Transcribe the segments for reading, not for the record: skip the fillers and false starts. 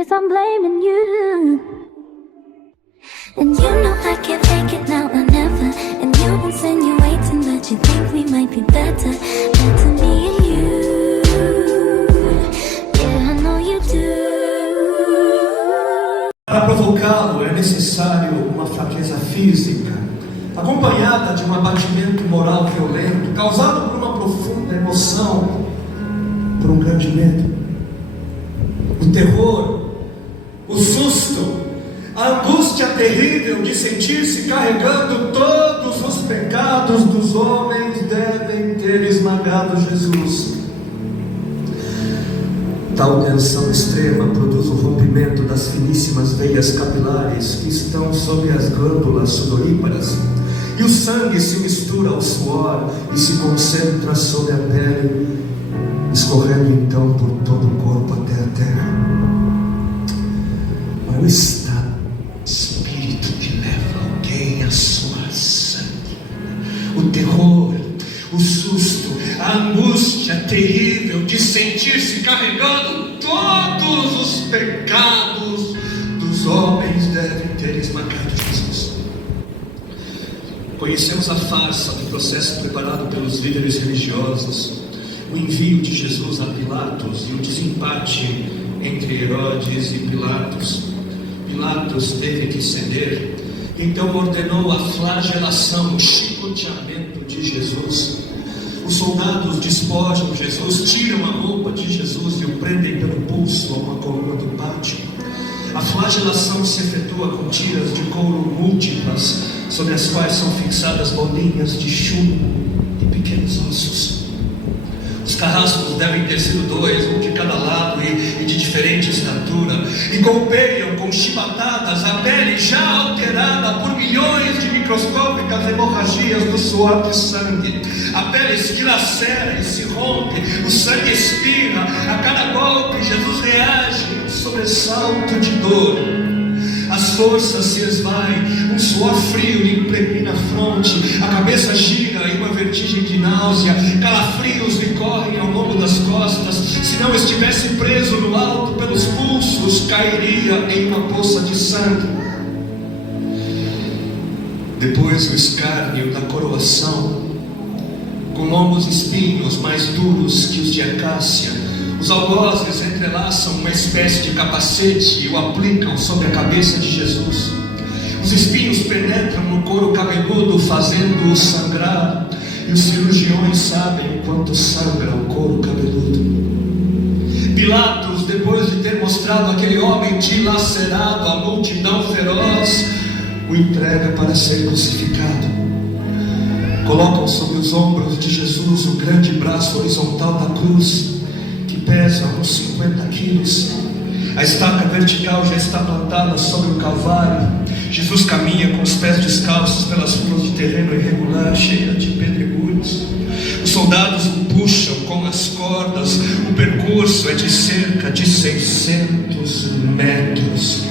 guess I'm blaming you. And you know I can't take it now or never. And you insinuating that you think we might be better. Better me and you. Yeah, I know you do. Para provocá-lo é necessário uma fraqueza física, acompanhada de um abatimento moral violento, causado por uma profunda emoção, por um grande medo. O terror, o susto, a angústia terrível de sentir-se carregando todos os pecados dos homens devem ter esmagado Jesus. Tal tensão extrema produz o rompimento das finíssimas veias capilares que estão sobre as glândulas sudoríparas, e o sangue se mistura ao suor e se concentra sobre a pele, escorrendo então por todo o corpo até a terra. Mas o estado de espírito que leva alguém à sua sangue, o terror, o susto, a angústia terrível de sentir-se carregando todos os pecados dos homens devem ter esmagado Jesus. Conhecemos a farsa do processo preparado pelos líderes religiosos, o envio de Jesus a Pilatos e o desempate entre Herodes e Pilatos. Pilatos teve que ceder, então ordenou a flagelação, o chicoteamento de Jesus. Os soldados despojam Jesus, tiram a roupa de Jesus e o prendem pelo pulso a uma coluna do pátio. A flagelação se efetua com tiras de couro múltiplas, sobre as quais são fixadas bolinhas de chumbo e pequenos ossos. Os carrascos devem ter sido 2, um de cada lado e de diferente estatura, e golpeiam com chibatadas a pele já alterada por milhões de microscópicas hemorragias do suor de sangue. A pele se dilacera e se rompe, o sangue expira. A cada golpe Jesus reage em um sobressalto de dor. As forças se esvaem, um suor frio lhe impregna a fronte, a cabeça gira em uma vertigem de náusea, calafrios lhe correm ao longo das costas. Se não estivesse preso no alto pelos pulsos, cairia em uma poça de sangue. Depois o escárnio da coroação, com longos espinhos mais duros que os de acácia. Os algozes entrelaçam uma espécie de capacete e o aplicam sobre a cabeça de Jesus. Os espinhos penetram no couro cabeludo, fazendo-o sangrar, e os cirurgiões sabem o quanto sangra o couro cabeludo. Pilatos, depois de ter mostrado aquele homem dilacerado à multidão feroz, o entrega para ser crucificado. Colocam sobre os ombros de Jesus o grande braço horizontal da cruz, que pesa uns 50 quilos. A estaca vertical já está plantada sobre o calvário. Jesus caminha com os pés descalços pelas ruas de terreno irregular, cheia de pedregulhos. Os soldados o puxam com as cordas. O percurso é de cerca de 600 metros.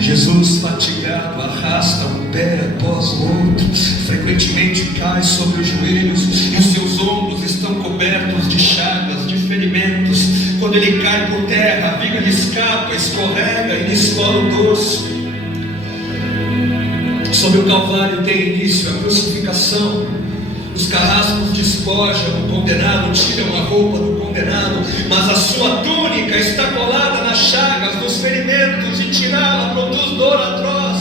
Jesus, fatigado, arrasta um pé após o outro, frequentemente cai sobre os joelhos, e os seus ombros estão cobertos de chagas, de ferimentos. Quando ele cai por terra, a viga lhe escapa, escorrega e lhe escola o dorso. Sobre o Calvário tem início a crucificação. Os carrascos despojam o condenado, tiram a roupa do condenado, mas a sua túnica está colada nas chagas dos ferimentos, e tirá-la produz dor atroz.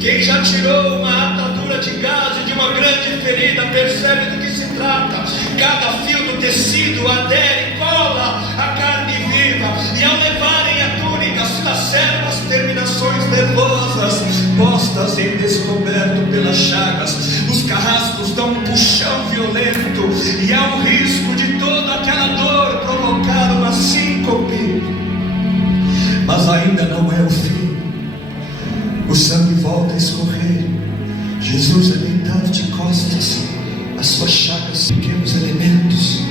Quem já tirou uma atadura de gás de uma grande ferida percebe do que se trata. Cada fio do tecido adere e cola a carne viva, e ao levarem a túnica se laceram as terminações nervosas, postas em descoberto pelas chagas. Os carrascos dão um puxão violento, e há um risco de toda aquela dor provocar uma síncope. Mas ainda não é o fim. O sangue volta a escorrer. Jesus é deitado de costas, as suas chagas pequenos elementos.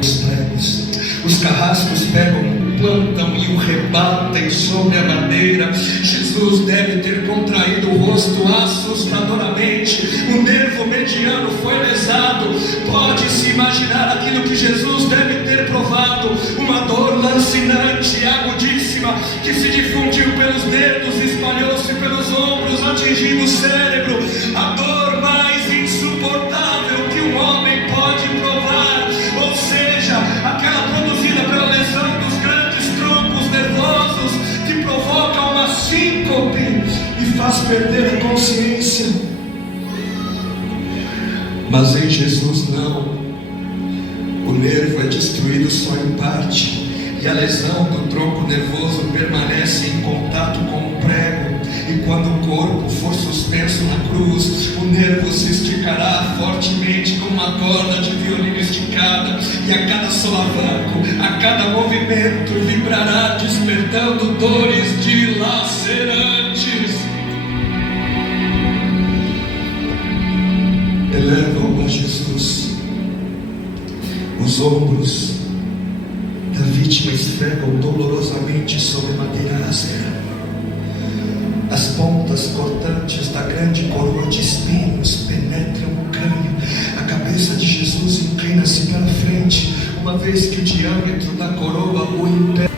Os pregos, os carrascos pegam, plantam e o rebatem sobre a madeira. Jesus Jesus deve ter contraído o rosto assustadoramente. O nervo mediano foi lesado. Pode-se imaginar aquilo que Jesus deve ter provado: uma dor lancinante e agudíssima que se difundiu pelos dedos, espalhou-se pelos ombros, atingindo o cérebro. A dor mais insuportável que um homem pode provar, ou seja, aquela produzida pela lesão dos grandes troncos nervosos que provoca uma síncope e faz perder a consciência. Mas em Jesus não. O nervo é destruído só em parte, e a lesão do tronco nervoso permanece em contato com o prego. E quando o corpo for suspenso na cruz, o nervo se esticará fortemente como uma corda de violino esticada, e a cada solavanco, a cada movimento, vibrará, despertando dores dilacerantes. Elevam a Jesus. Os ombros da vítima esfregam dolorosamente sobre madeira áspera. As pontas cortantes da grande coroa de espinhos penetram o crânio. A cabeça de Jesus inclina-se para frente, uma vez que o diâmetro da coroa o impede.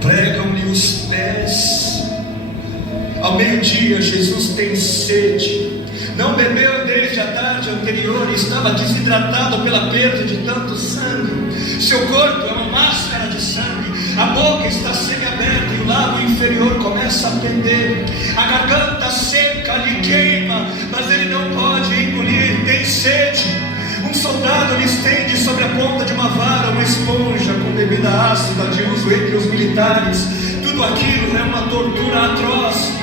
Pregam-lhe os pés. Ao meio-dia, Jesus tem sede. Não bebeu desde a tarde anterior e estava desidratado pela perda de tanto sangue. Seu corpo é uma máscara de sangue. A boca está semi-aberta e o lábio inferior começa a pender. A garganta seca lhe queima, mas ele não pode engolir, tem sede. Um soldado lhe estende sobre a ponta de uma vara uma esponja com bebida ácida de uso entre os militares. Tudo aquilo é uma tortura atroz.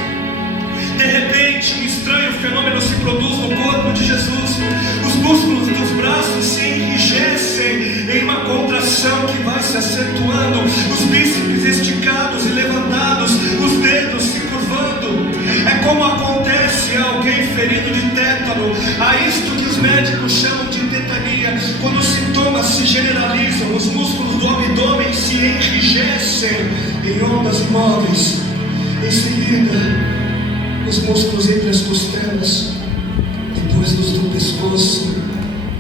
De repente, um estranho fenômeno se produz no corpo de Jesus. Os músculos dos braços se enrijecem em uma contração que vai se acentuando, os bíceps esticados e levantados, os dedos se curvando. É como acontece a alguém ferido de tétano. A isto que os médicos chamam de tetania. Quando os sintomas se generalizam, os músculos do abdômen se enrijecem em ondas imóveis. Em seguida, os músculos entre as costelas, depois os do pescoço,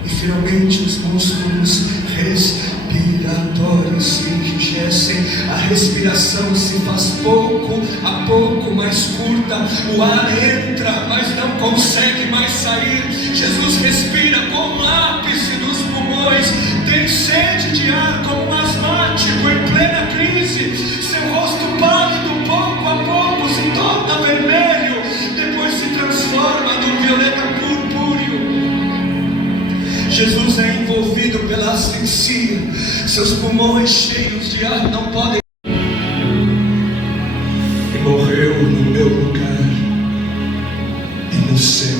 e finalmente os músculos respiratórios se enrijecem. A respiração se faz pouco a pouco mais curta. O ar entra, mas não consegue mais sair. Jesus respira com o ápice dos pulmões. Tem sede de ar como um asmático em plena crise. Seu rosto pálido, pouco a pouco, se torna vermelho, depois se transforma num violeta purpúreo. Jesus é envolvido pela asfixia. Seus pulmões cheios de ar não podem. E morreu no meu lugar e no seu.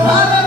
Aleluia.